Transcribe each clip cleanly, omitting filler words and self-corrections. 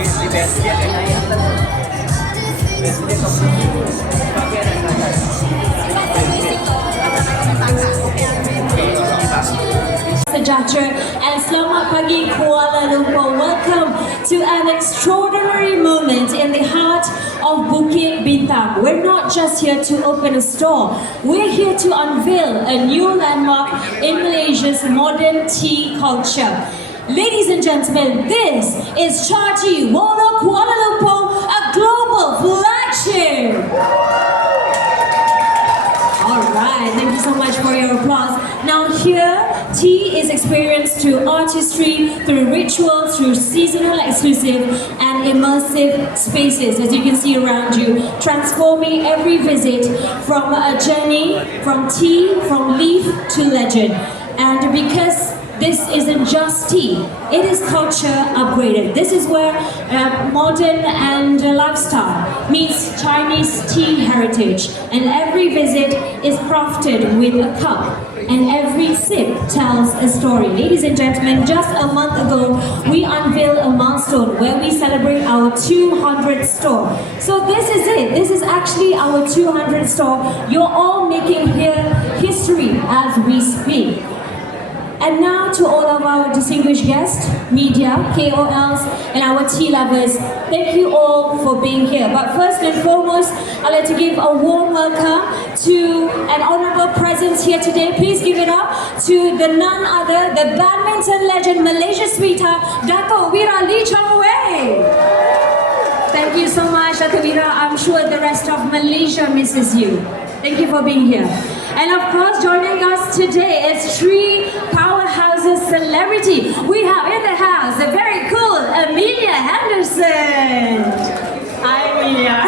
Sejahtera and selamat pagi Kuala Lumpur. Welcome to an extraordinary moment in the heart of Bukit Bintang. We're not just here to open a store. We're here to unveil a new landmark in Malaysia's modern tea culture. Ladies and gentlemen, this is Chagee, Wolo, Kuala Lumpur, a global flagship. Alright, thank you so much for your applause. Now here, tea is experienced through artistry, through rituals, through seasonal exclusive and immersive spaces, as you can see around you, transforming every visit from a journey, from tea, from leaf to legend. And because this isn't just tea, it is culture upgraded. This is where modern and lifestyle meets Chinese tea heritage. And every visit is crafted with a cup. And every sip tells a story. Ladies and gentlemen, just a month ago, we unveiled a milestone where we celebrate our 200th store. So this is it. This is actually our 200th store. You're all making here history as we speak. And now to all of our distinguished guests, media, KOLs, and our tea lovers, thank you all for being here. But first and foremost, I'd like to give a warm welcome to an honorable presence here today. Please give it up to the none other, the badminton legend, Malaysia sweetheart, Dato' Wira Lee Chong Wei. Thank you so much, Dato' Wira. I'm sure the rest of Malaysia misses you. Thank you for being here. And of course, joining us today is three powerhouses celebrity. We have in the house the very cool Amelia Henderson. Hi, Amelia.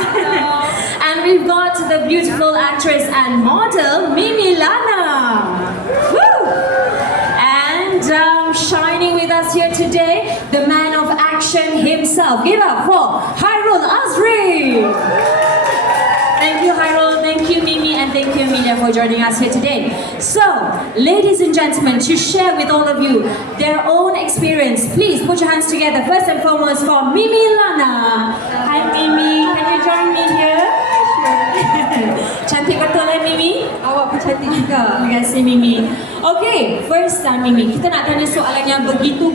And we've got the beautiful actress and model Mimi Lana. Woo! And shining with us here today, the man of action himself. Give up for Hairul Azri. Thank you, Hairul, thank you, Mimi, and thank you, Amelia, for joining us here today. So, ladies and gentlemen, to share with all of you their own experience, please put your hands together. First and foremost for Mimi Lana. Hi, Mimi. Can you join me here? Cantik betul Mimi? Awak pun cantik juga. Terima kasih, Mimi. Okay, first Mimi, kita nak tanya soalan yang begitu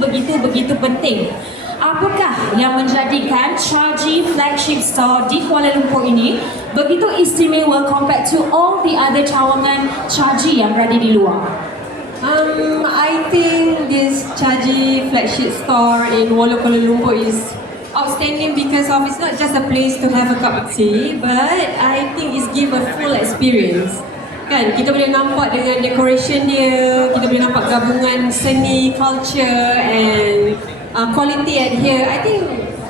penting. Apakah yang menjadikan Chagee flagship store di Kuala Lumpur ini begitu istimewa compared to all the other cawangan Chagee yang berada di luar? I think this Chagee flagship store in Wolo, Kuala Lumpur is outstanding because of it's not just a place to have a cup of tea, but I think it's give a full experience. Kan, kita boleh nampak dengan decoration dia, kita boleh nampak gabungan seni, culture and quality at here. I think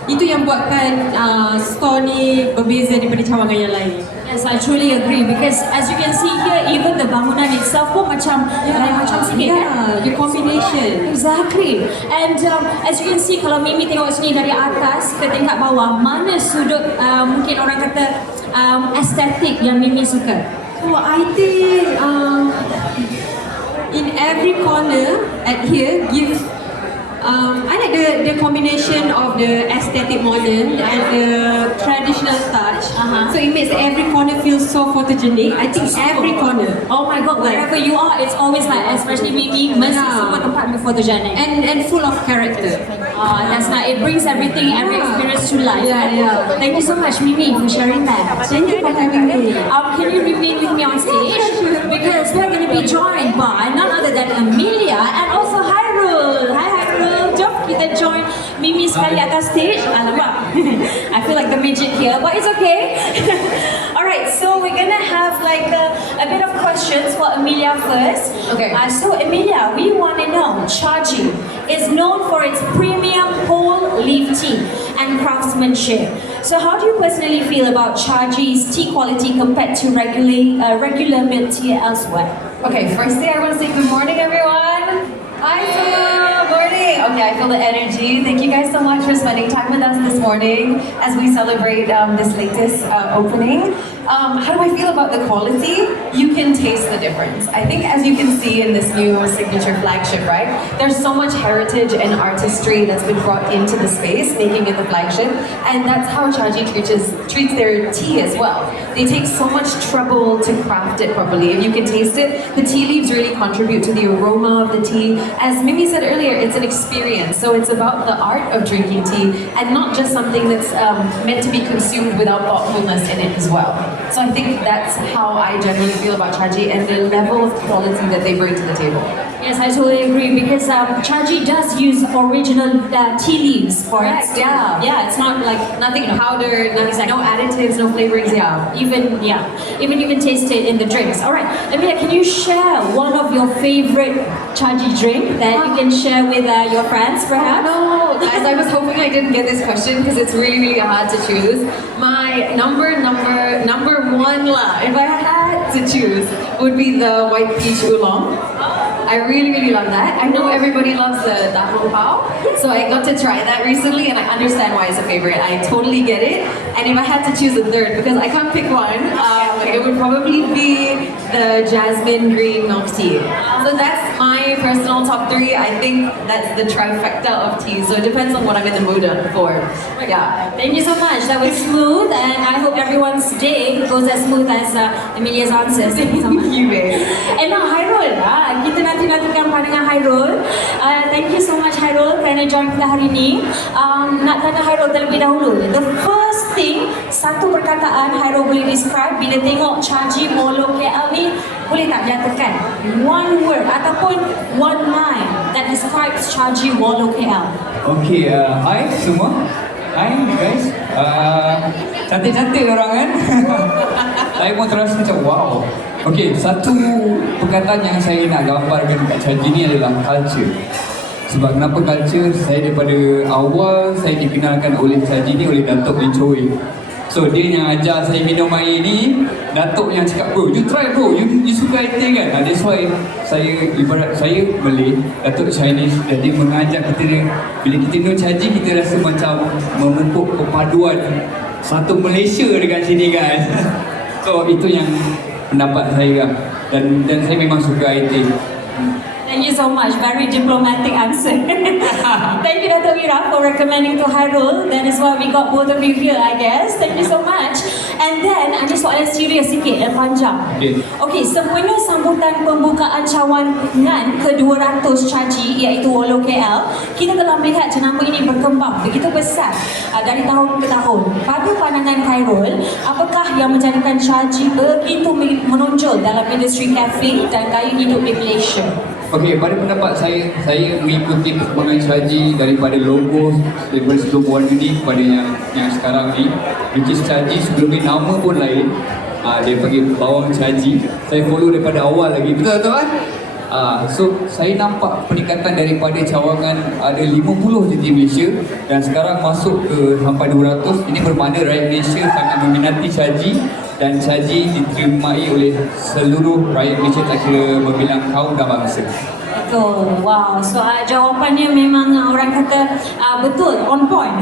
itu yang buatkan store ni berbeza daripada cawangan yang lain. Yes, I truly agree because as you can see here, even the bangunan itself pun macam sikit kan? The combination. Exactly. And as you can see, kalau Mimi tengok sini dari atas ke tingkat bawah, mana sudut mungkin orang kata estetik yang Mimi suka? So I think in every corner at here gives I like the combination of the aesthetic modern and the traditional touch. So it makes every corner feel so photogenic. I think every corner. Oh my god, wherever you are, it's always like, especially Mimi, mesti semua tempat photogenic. And full of character. That's nice. It brings everything, every experience to life. Yeah. Thank you so much, Mimi, for sharing that. Thank you for having me. Can you remain with me on stage? Because we're going to be joined by none other than Amelia and also Hairul. Hi Hairul, jom kita join Mimi sekali atas stage. Alamak, I feel like the midget here, but it's okay. Alright, so we're going to have like a bit of questions for Amelia first. Okay. So Amelia, we want to know, Chagee is known for its premium whole leaf tea and craftsmanship. So how do you personally feel about Chagee's tea quality compared to regular milk tea elsewhere? Okay, firstly I want to say good morning everyone. Hi, good morning. Okay, I feel the energy. Thank you guys so much for spending time with us this morning as we celebrate this latest opening. how do I feel about the quality? You can taste the difference. I think as you can see in this new signature flagship, right? There's so much heritage and artistry that's been brought into the space, making it the flagship. And that's how Chagee treats their tea as well. They take so much trouble to craft it properly. And you can taste it. The tea leaves really contribute to the aroma of the tea. As Mimi said earlier, it's an experience. So it's about the art of drinking tea and not just something that's meant to be consumed without thoughtfulness in it as well. So I think that's how I generally feel about Chagee and the level of quality that they bring to the table. Yes, I totally agree because Chagee does use original tea leaves for it. Correct, yeah. Yeah, it's not like Nothing powdered, no additives, no flavorings, yeah. even you can taste it in the drinks. All right, Emilia, can you share one of your favorite Chagee drink that you can share with your friends, perhaps? No, guys, I was hoping I didn't get this question because it's really, really hard to choose. My number one lah, if I had to choose, would be the white peach oolong. I really, really love that. I know everybody loves the Hong Pao, so I got to try that recently and I understand why it's a favorite. I totally get it. And if I had to choose a third, because I can't pick one, it would probably be the jasmine green milk tea. So that's my personal top 3. I think that's the trifecta of tea. So it depends on what I'm in the mood for. Yeah. Thank you so much. That was smooth, and I hope everyone's day goes as smooth as Emilia's answers. Thank you so much. You babe. And now Hairul, kita nanti-nantikan pandangan Hairul. Thank you so much Hairul kerana join kita hari ini. Nak tanya Hairul terlebih dahulu. The first thing, satu perkataan Hairul boleh describe bila tengok Chagee Wolo KL ni, boleh tak nyatakan one word ataupun one line that describes Chagee Wolo KL? Okay, hi semua. Hi guys. Cantik-cantik orang kan? Saya pun terasa macam wow. Okay, satu perkataan yang saya nak gambarkan kat Chagee ni adalah culture. Sebab kenapa culture? Saya daripada awal saya dikenalkan oleh Chagee ni oleh Datuk Lincoy. So dia yang ajar saya minum air ni, Datuk yang cakap, bro, you try bro, you suka air teh kan? That's why saya, ibarat saya Malay, Datuk Chinese, dan dia mengajak kita, bila kita minum Chagee, kita rasa macam memupuk perpaduan satu Malaysia dekat sini guys. So itu yang pendapat saya dan saya memang suka air teh. Thank you so much. Very diplomatic answer. Thank you, Dato' Ira, for recommending to Hairul. That is why we got both of you here, I guess. Thank you so much. And then, ada soalan serius sikit dan panjang. Okay, sempena sambutan pembukaan cawangan ke-200 Chagee, iaitu Wolo KL, kita telah melihat jenama ini berkembang begitu besar dari tahun ke tahun. Pada pandangan Hairul, apakah yang menjadikan Chagee begitu menonjol dalam industri kafe dan gaya hidup di Malaysia? Okey, pada pendapat saya mengikuti perkembangan Chagee daripada logo warna ni kepada yang sekarang ni, which is Chagee sebelum ni nama pun lain. Dia panggil bawang Chagee. Saya follow daripada awal lagi, betul kan? So saya nampak peningkatan daripada cawangan ada 50 je di Malaysia dan sekarang masuk ke sampai 200. Ini bermakna rakyat Malaysia sangat meminati Chagee dan Chagee diterimai oleh seluruh rakyat Malaysia, tak kira berbilang kaum dan bangsa. Betul. Wow. So jawapannya memang orang kata betul, on point.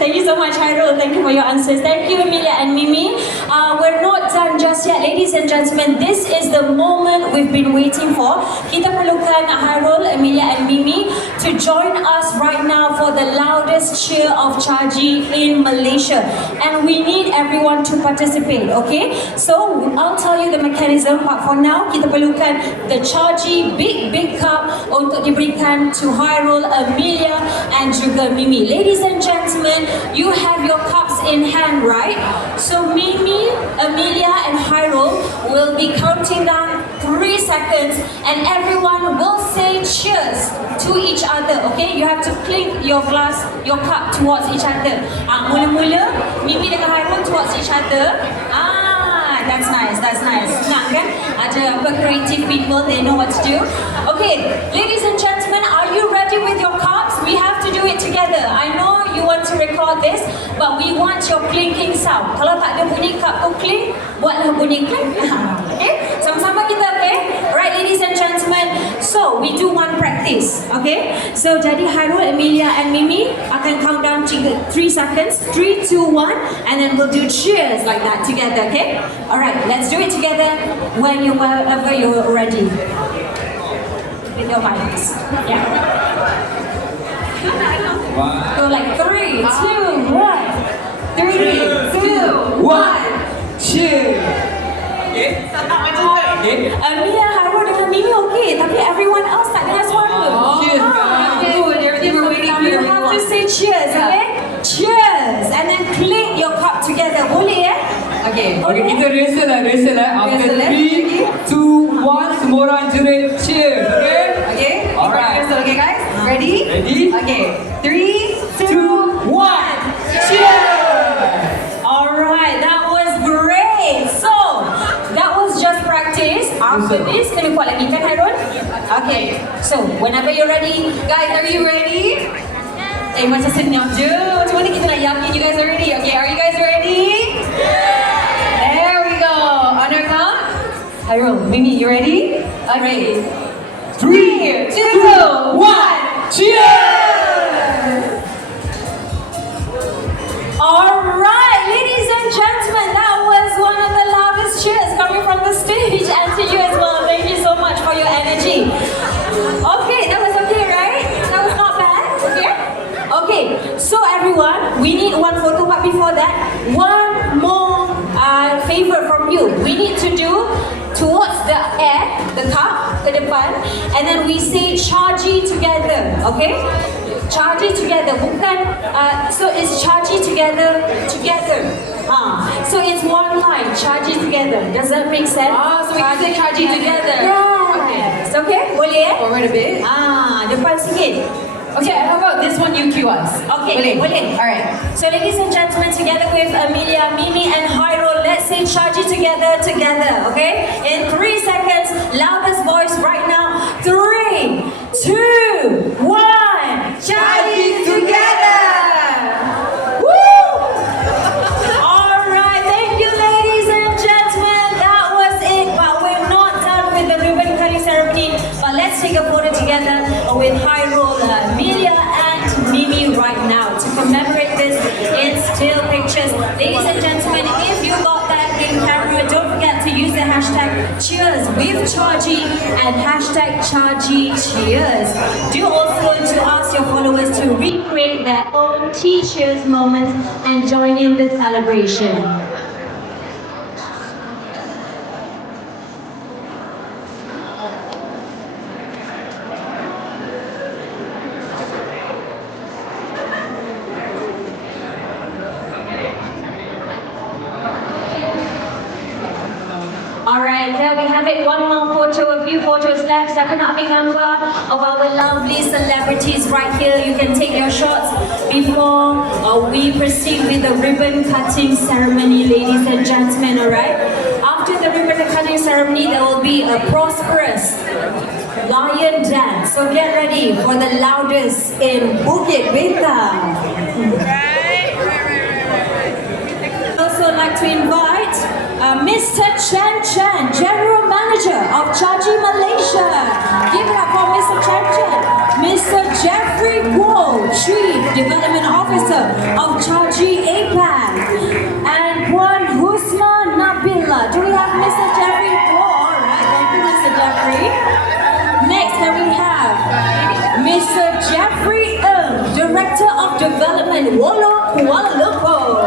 Thank you so much Hairul. Thank you for your answers. Thank you Emilia and Mimi. We're not done just yet, ladies and gentlemen. This is the moment we've been waiting for. Kita perlukan Hairul, Emilia and Mimi to join us right now for the loudest cheer of Chagee in Malaysia. And we need everyone to participate, okay? So I'll tell you the mechanism, but for now kita perlukan the Chagee big cup untuk diberikan to Hairul, Emilia and juga Mimi. Ladies and gentlemen, you have your cups in hand, right? So Mimi, Emilia and Hairul will be counting down 3 seconds and everyone will say cheers to each other, okay? You have to clink your glass, your cup towards each other. Mula-mula Mimi dengan Hairul towards each other. That's nice, that's nice. Senang kan? Ada creative people, they know what to do. Okay, ladies and gentlemen, are you ready with your cups? We have to do it together. I know you want to record this, but we want your clinking sound. Kalau tak ada bunyi cup tu clink, buatlah bunyi clink. Okay? Sama-sama kita, okay? Alright, ladies and gentlemen. So we do one practice, okay? So jadi Hairul, Amelia and Mimi akan count down 3 seconds. 3, 2, 1, and then we'll do cheers like that together, okay? Alright, let's do it together whenever you're ready. With your mics. Yeah. Go like 3, 2, 1. 3, 2, 1. Cheers. Okay. Okay. Amelia, Hairul dengan Mimi okay, tapi everyone else tak dengar suara. Cheers. Good, everything we're waiting for. You have to say cheers, okay? Cheers, and then clink your cup together. Boleh ya? Okay. Okay, kita rehearsal lah. After Rehearsal, 3, 2, 1, semua orang jerit cheers, okay? Okay. Alright. So, okay, guys. Ready? Ready? Okay. 3, 2, 1. Cheers! Alright, that was great. So, that was just practice. After this, kena kuat lagi kan Hairul? Okay, so whenever you're ready, Guys, are you ready? Macam senyap je. Macam mana kita nak yakin you guys are ready? Okay, are you guys ready? There we go. On our count. Hairul, Mimi, you ready? Okay. 3, 2, 1. Cheers! alright, ladies and gentlemen, that was one of the loudest cheers coming from the stage, and to you as well. Thank you so much for your energy. Okay, that was okay, right? That was not bad. Okay. Okay, so everyone, we need one photo, but before that, one more favor from you. We need to do towards the air, the cup, ke depan, and then we say Chagee together, okay? Chagee together, bukan, so it's Chagee together. So it's one line, Chagee together. Does that make sense? So we can say Chagee together. Yeah. Okay. Okay, boleh eh? Forward a bit. Depan sikit. Okay, how about this one you cue us? Okay, boleh. Alright. So ladies and gentlemen, together with Amelia, Mimi and Hairul, let's say Chagee together, okay? In 3 seconds, loudest voice right now. 3, 2, 1. Chagee together! Woo! Alright, thank you ladies and gentlemen. That was it, but we're not done with the ribbon cutting ceremony. But let's take a photo together with Hairul, Amelia and Mimi right now to commemorate this in still pictures. Ladies and gentlemen, if you got that in camera, don't forget to use the hashtag cheers with Chagee and hashtag Chagee cheers. Do also to ask your followers to recreate their own cheers moments and join in the celebration. Alright, there we have it. One more photo, a few photos left. Saya nak ambil gambar of our lovely celebrities right here. You can take your shots before we proceed with the ribbon cutting ceremony, ladies and gentlemen, alright? After the ribbon cutting ceremony, there will be a prosperous lion dance. So get ready for the loudest in Bukit, Bintang. Also like to invite Mr. Chen Chen, General Manager of Chagee Malaysia. Give it up for Mr. Chen Chen. Mr. Jeffrey Guo, Chief Development Officer of Chagee APAC. And Puan Husna Nabila. Do we have Mr. Jeffrey Guo? Alright, thank you Mr. Jeffrey. Next, then we have Mr. Jeffrey Director of Development, Wolo, Kuala Lumpur.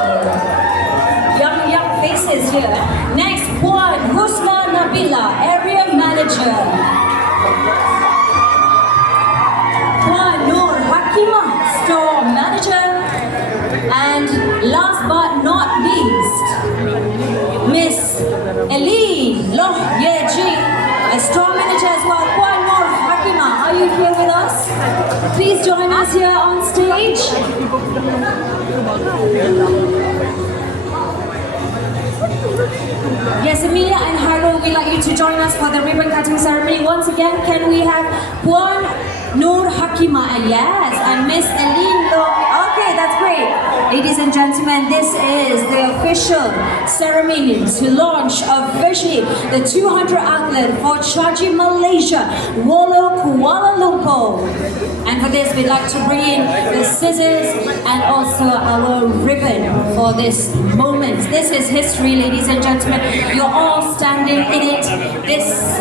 Young faces here. Next, Puan Husna Nabila, Area Manager. Puan Nur Hakimah, Store Manager. And last but not least, Miss Eileen Loh Yeji, a Store Manager as well. Puan Nur Hakimah, are you here with us? Please join us here on stage. Yes, Amelia and Hairul, we'd like you to join us for the ribbon cutting ceremony. Once again, can we have Puan Nur Hakimah? Yes, and Miss Eileen Lo. Okay, that's great. Ladies and gentlemen, this is the official ceremony to launch officially the 200 outlet for Chagee Malaysia, Wolo, Kuala Lumpur. And for this, we'd like to bring in the scissors and also our ribbon for this moment. This is history, ladies and gentlemen. You're all standing in it. This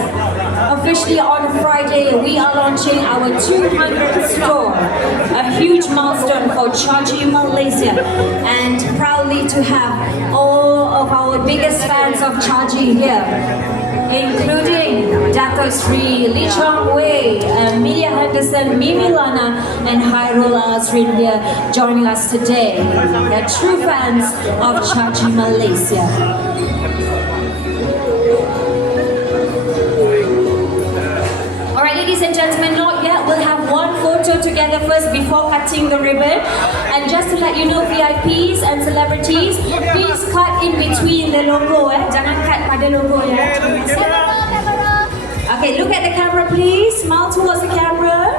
officially on Friday, we are launching our 200th store, a huge milestone for Chagee, Malaysia, and proudly to have all of our biggest fans of Chagee here, including Dato Sri Lee Chong Wei, Media Henderson, Mimi Lana, and Hairul Azrin here joining us today. They're true fans of Chagee, Malaysia. Alright, ladies and gentlemen, not yet. We'll have one photo together first before cutting the ribbon. And just to let you know, VIPs and celebrities, please cut in between the logo. Jangan cut pada logo ya. Okay, look at the camera please. Smile towards the camera.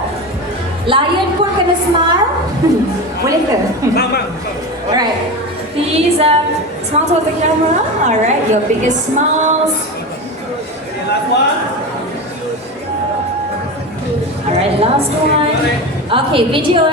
Lion pun kena smile. Boleh ke? Alright. Please smile towards the camera. Alright, your biggest smiles. Alright, last one. Okay, video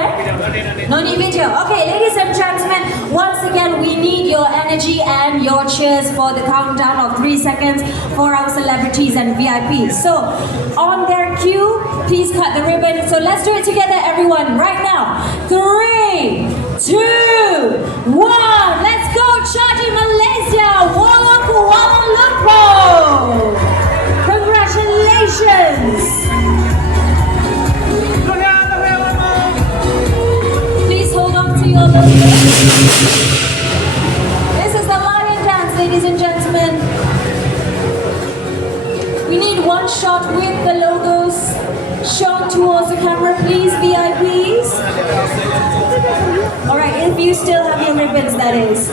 No need video. Okay, ladies and gentlemen, once again, we need your energy and your cheers for the countdown of 3 seconds for our celebrities and VIPs. So, on their cue, please cut the ribbon. So let's do it together, everyone, right now. 3, 2, 1. Let's go, Chagee, Malaysia. Wolo, Kuala Lumpur. Congratulations. Please hold on to your logo. This is the lion dance, ladies and gentlemen. We need one shot with the logos shown towards the camera, please, VIPs. Alright, if you still have your ribbons, that is.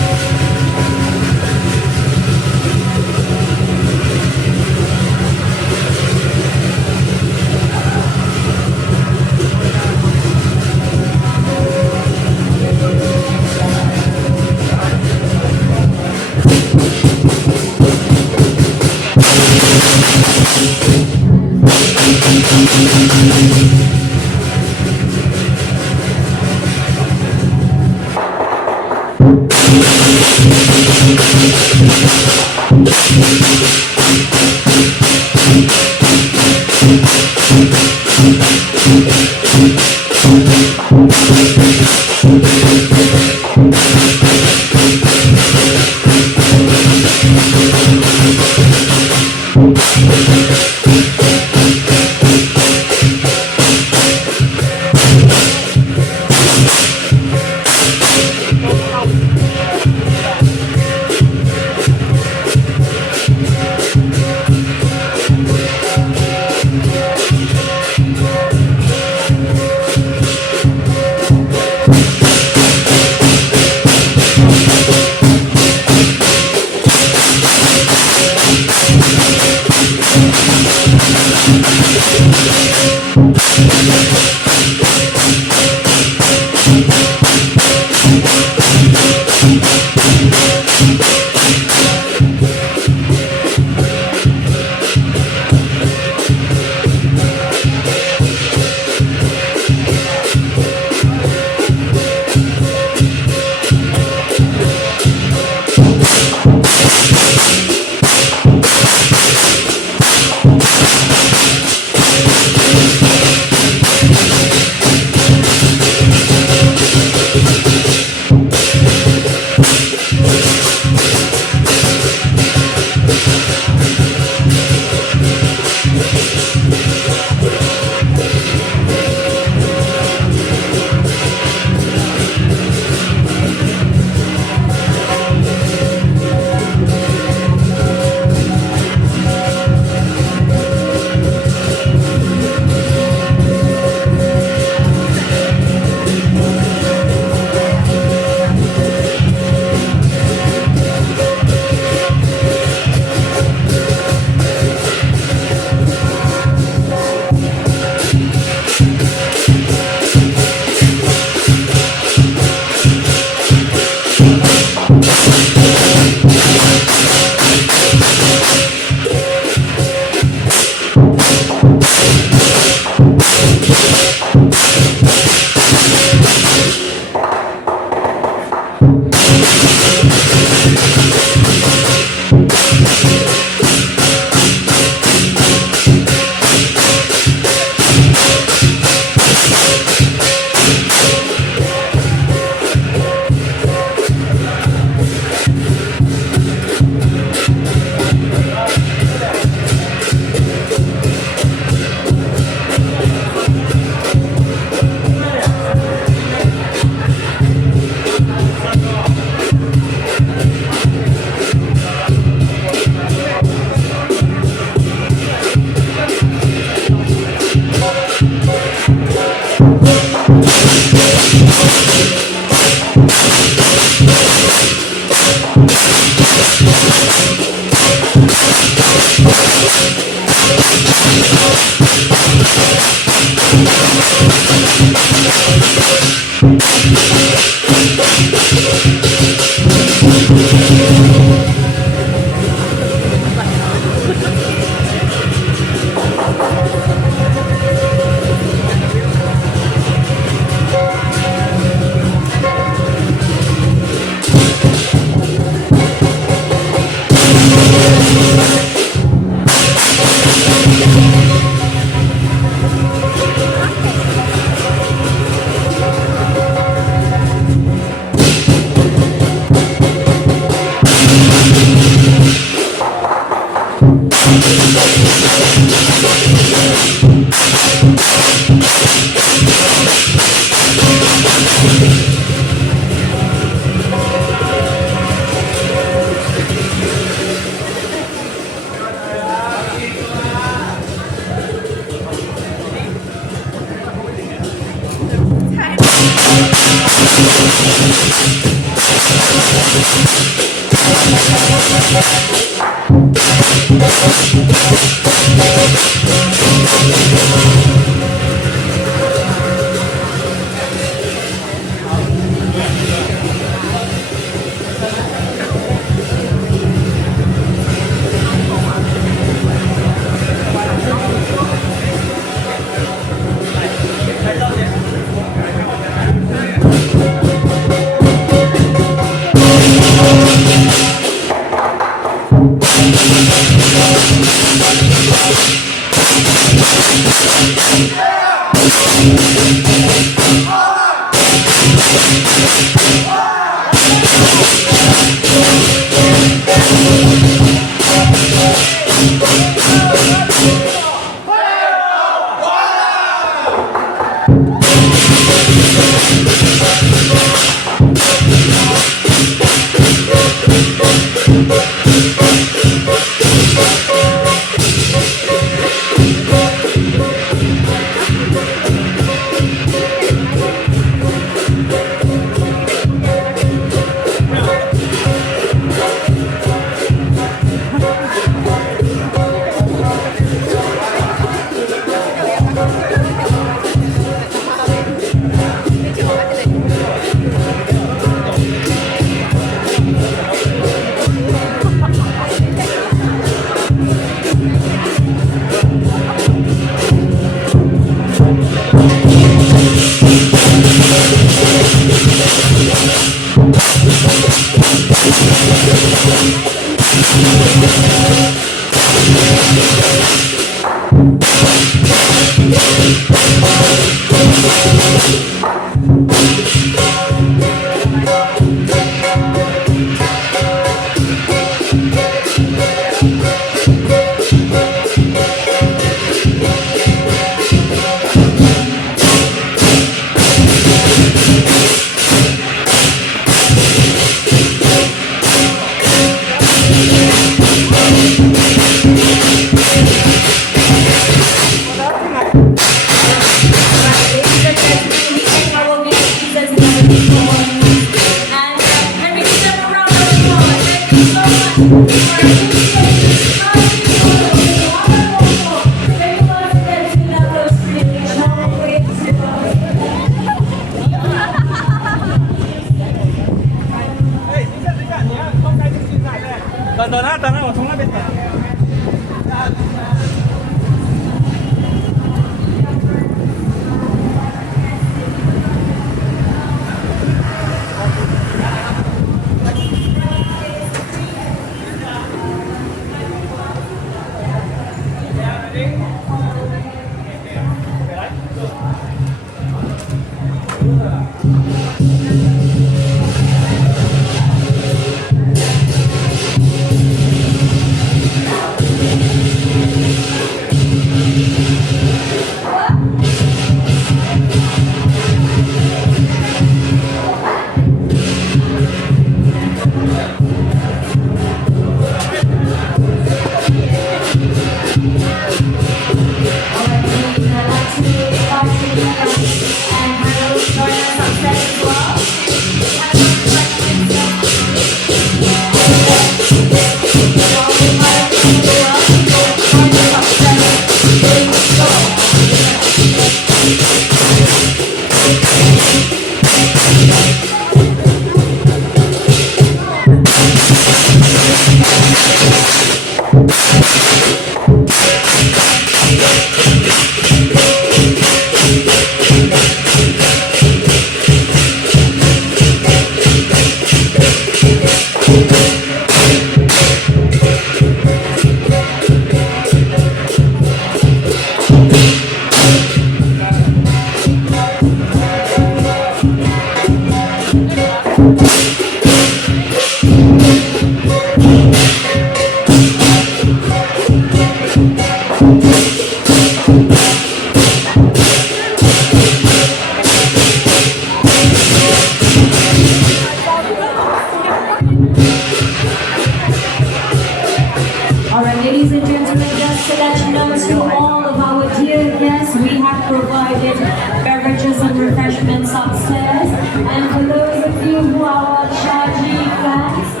Alright, ladies and gentlemen, just to let you know to all of our dear guests, we have provided beverages and refreshments upstairs. And for those of you who are our Chagee fans,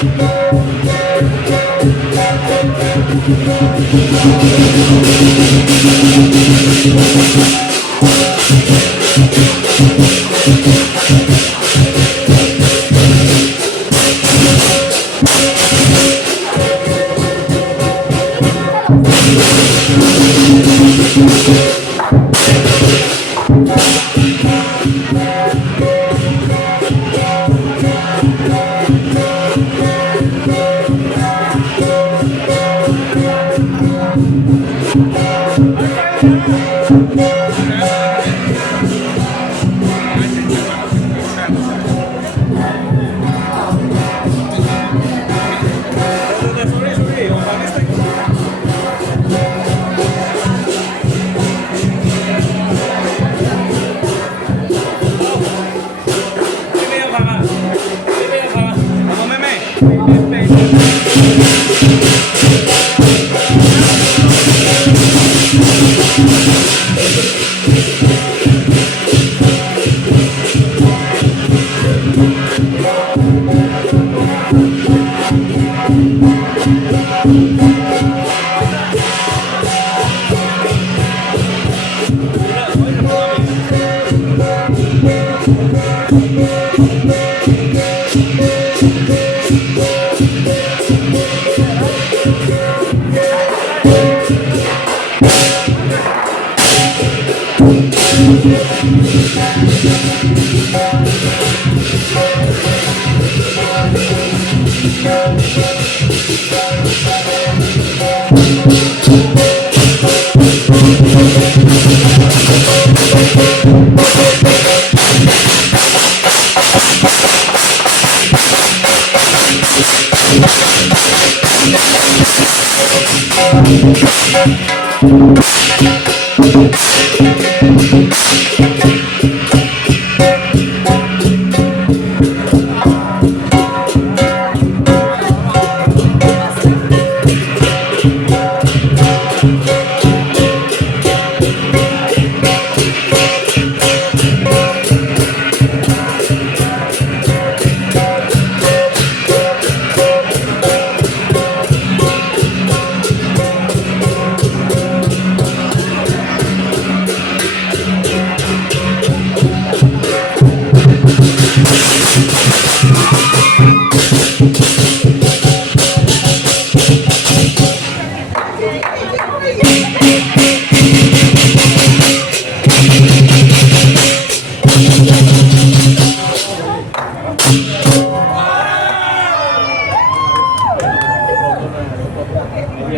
Thank you.